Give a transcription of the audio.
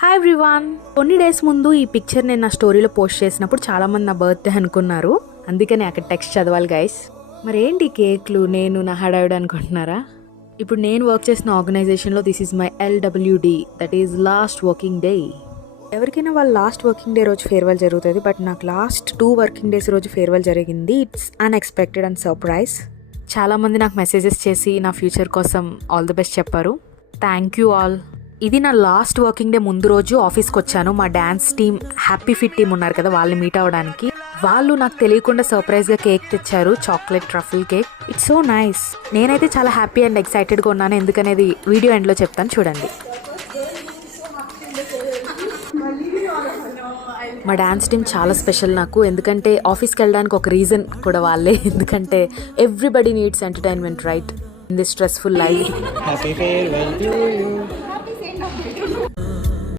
Hi everyone. కొన్ని days ముందు ఈ పిక్చర్ నేను నా స్టోరీలో పోస్ట్ చేసినప్పుడు చాలామంది నా బర్త్డే అనుకున్నారు. అందుకని అక్కడ టెక్స్ట్ చదవాలి గైస్. మరేంటి కేక్లు నేను నా హడావిడి అనుకుంటున్నారా? ఇప్పుడు నేను వర్క్ చేసిన ఆర్గనైజేషన్లో this is my LWD, that is last working day. ఎవరికైనా వాళ్ళ లాస్ట్ వర్కింగ్ డే రోజు ఫేర్వెల్ జరుగుతుంది, బట్ నాకు లాస్ట్ 2 వర్కింగ్ డేస్ రోజు ఫేర్వెల్ జరిగింది. It's unexpected and surprise. చాలామంది నాకు మెసేజెస్ చేసి నా ఫ్యూచర్ కోసం ఆల్ ది బెస్ట్ చెప్పారు. Thank you all. ఇది నా లాస్ట్ వర్కింగ్ డే ముందు రోజు ఆఫీస్కి వచ్చాను. మా dance team, happy fit team ఉన్నారు కదా, వాళ్ళని మీట్ అవ్వడానికి. వాళ్ళు నాకు తెలియకుండా సర్ప్రైజ్గా కేక్ తెచ్చారు, chocolate truffle cake. It's so nice. నేనైతే చాలా హ్యాపీ అండ్ ఎక్సైటెడ్గా ఉన్నాను. ఎందుకనేది వీడియో ఎండ్లో చెప్తాను, చూడండి. మా డాన్స్ టీమ్ చాలా స్పెషల్ నాకు, ఎందుకంటే ఆఫీస్కి వెళ్ళడానికి ఒక రీజన్ కూడా వాళ్ళే. ఎందుకంటే everybody needs entertainment right in this stressful life. Happy farewell to you.